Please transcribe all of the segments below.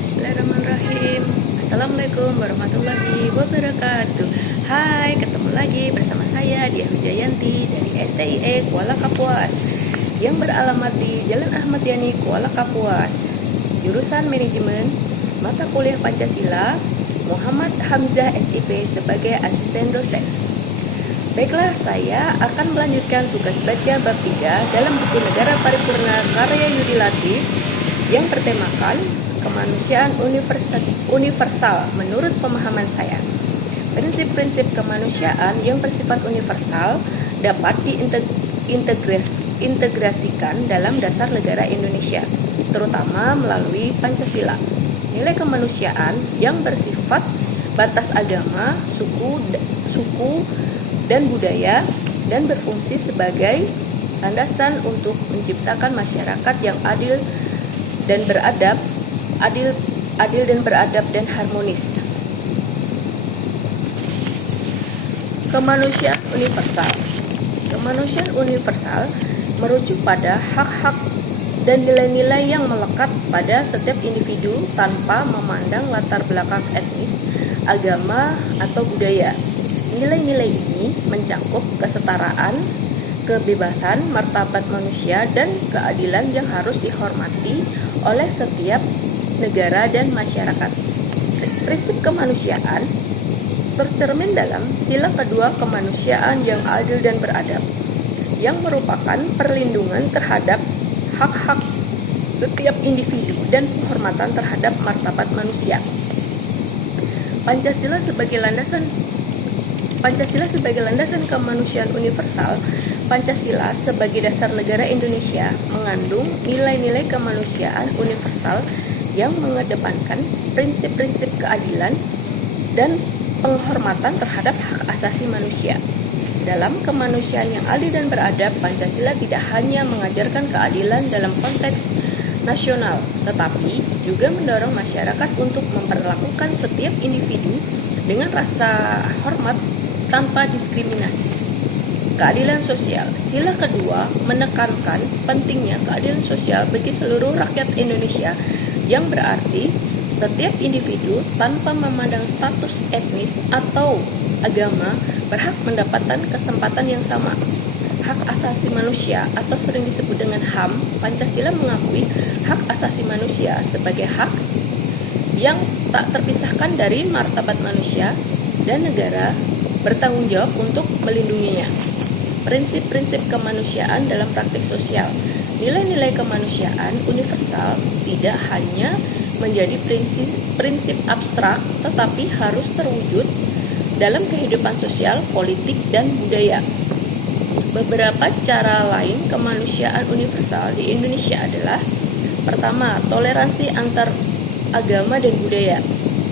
Bismillahirrahmanirrahim. Assalamualaikum warahmatullahi wabarakatuh. Hai, ketemu lagi bersama saya Diah Wijayanti dari STIE Kuala Kapuas yang beralamat di Jalan Ahmad Yani, Kuala Kapuas. Jurusan Manajemen, mata kuliah Pancasila, Muhammad Hamzah SIP sebagai asisten dosen. Baiklah, saya akan melanjutkan tugas baca bab 3 dalam buku Negara Paripurna karya Yudi Latif yang bertemakan kemanusiaan universal menurut pemahaman saya. Prinsip-prinsip kemanusiaan yang bersifat universal dapat diintegrasikan dalam dasar negara Indonesia, terutama melalui Pancasila. Nilai kemanusiaan yang bersifat batas agama, suku dan budaya dan berfungsi sebagai landasan untuk menciptakan masyarakat yang adil dan beradab dan harmonis. Kemanusiaan universal merujuk pada hak-hak dan nilai-nilai yang melekat pada setiap individu tanpa memandang latar belakang etnis, agama, atau budaya. Nilai-nilai ini mencakup kesetaraan, kebebasan, martabat manusia, dan keadilan yang harus dihormati oleh setiap negara dan masyarakat. Prinsip kemanusiaan tercermin dalam sila kedua kemanusiaan yang adil dan beradab, yang merupakan perlindungan terhadap hak-hak setiap individu dan penghormatan terhadap martabat manusia. Pancasila sebagai landasan kemanusiaan universal. Pancasila sebagai dasar negara Indonesia mengandung nilai-nilai kemanusiaan universal yang mengedepankan prinsip-prinsip keadilan dan penghormatan terhadap hak asasi manusia. Dalam kemanusiaan yang adil dan beradab, Pancasila tidak hanya mengajarkan keadilan dalam konteks nasional, tetapi juga mendorong masyarakat untuk memperlakukan setiap individu dengan rasa hormat tanpa diskriminasi. Keadilan sosial. Sila kedua menekankan pentingnya keadilan sosial bagi seluruh rakyat Indonesia, yang berarti setiap individu tanpa memandang status etnis atau agama berhak mendapatkan kesempatan yang sama. Hak asasi manusia atau sering disebut dengan HAM, Pancasila mengakui hak asasi manusia sebagai hak yang tak terpisahkan dari martabat manusia, dan negara bertanggung jawab untuk melindunginya. Prinsip-prinsip kemanusiaan dalam praktik sosial. Nilai-nilai kemanusiaan universal tidak hanya menjadi prinsip abstrak, tetapi harus terwujud dalam kehidupan sosial, politik, dan budaya. Beberapa cara lain kemanusiaan universal di Indonesia adalah: pertama, toleransi antar agama dan budaya.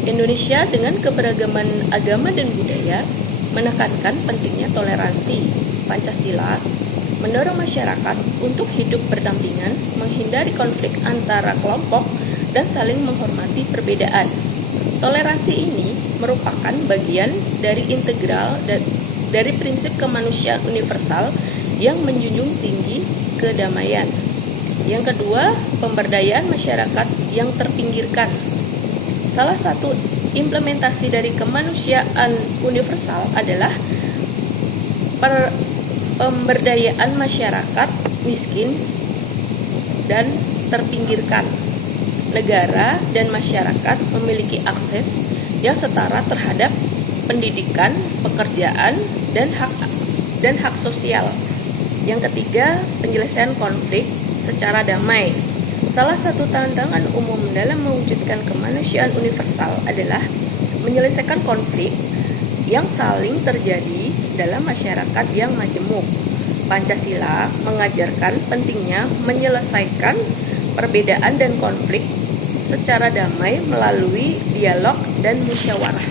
Indonesia dengan keberagaman agama dan budaya menekankan pentingnya toleransi. Pancasila mendorong masyarakat untuk hidup berdampingan, menghindari konflik antara kelompok, dan saling menghormati perbedaan. Toleransi ini merupakan bagian dari integral dari prinsip kemanusiaan universal yang menjunjung tinggi kedamaian. Yang kedua, pemberdayaan masyarakat yang terpinggirkan. Salah satu implementasi dari kemanusiaan universal adalah pemberdayaan masyarakat miskin dan terpinggirkan. Negara dan masyarakat memiliki akses yang setara terhadap pendidikan, pekerjaan, dan hak sosial. Yang ketiga, penyelesaian konflik secara damai. Salah satu tantangan umum dalam mewujudkan kemanusiaan universal adalah menyelesaikan konflik yang saling terjadi dalam masyarakat yang majemuk. Pancasila mengajarkan pentingnya menyelesaikan perbedaan dan konflik secara damai melalui dialog dan musyawarah.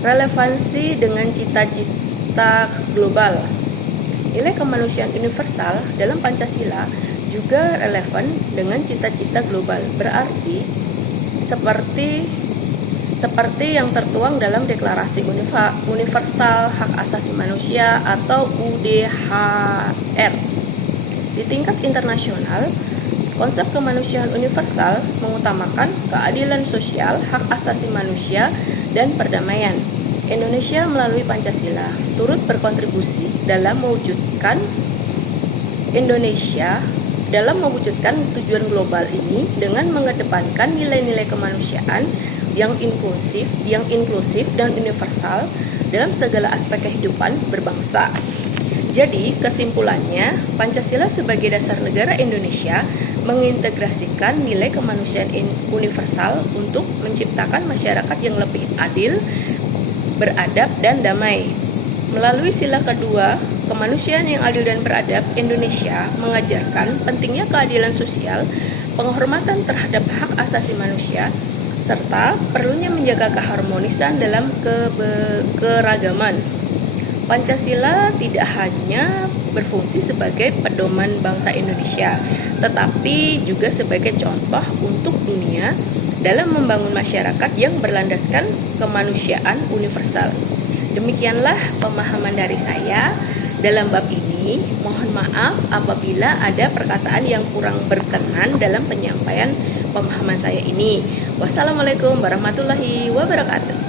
Relevansi dengan cita-cita global. Nilai kemanusiaan universal dalam Pancasila juga relevan dengan cita-cita global, berarti seperti yang tertuang dalam Deklarasi Universal Hak Asasi Manusia atau UDHR. Di tingkat internasional, Konsep kemanusiaan universal mengutamakan keadilan sosial, hak asasi manusia, dan perdamaian. Indonesia melalui Pancasila turut berkontribusi dalam mewujudkan tujuan global ini dengan mengedepankan nilai-nilai kemanusiaan yang inklusif dan universal dalam segala aspek kehidupan berbangsa. Jadi, kesimpulannya, Pancasila sebagai dasar negara Indonesia mengintegrasikan nilai kemanusiaan universal untuk menciptakan masyarakat yang lebih adil, beradab, dan damai. Melalui sila kedua, kemanusiaan yang adil dan beradab, Indonesia mengajarkan pentingnya keadilan sosial, penghormatan terhadap hak asasi manusia, serta perlunya menjaga keharmonisan dalam keragaman. Pancasila tidak hanya berfungsi sebagai pedoman bangsa Indonesia, tetapi juga sebagai contoh untuk dunia dalam membangun masyarakat yang berlandaskan kemanusiaan universal. Demikianlah pemahaman dari saya dalam bab ini. Mohon maaf apabila ada perkataan yang kurang berkenan dalam penyampaian pemahaman saya ini. Wassalamualaikum warahmatullahi wabarakatuh.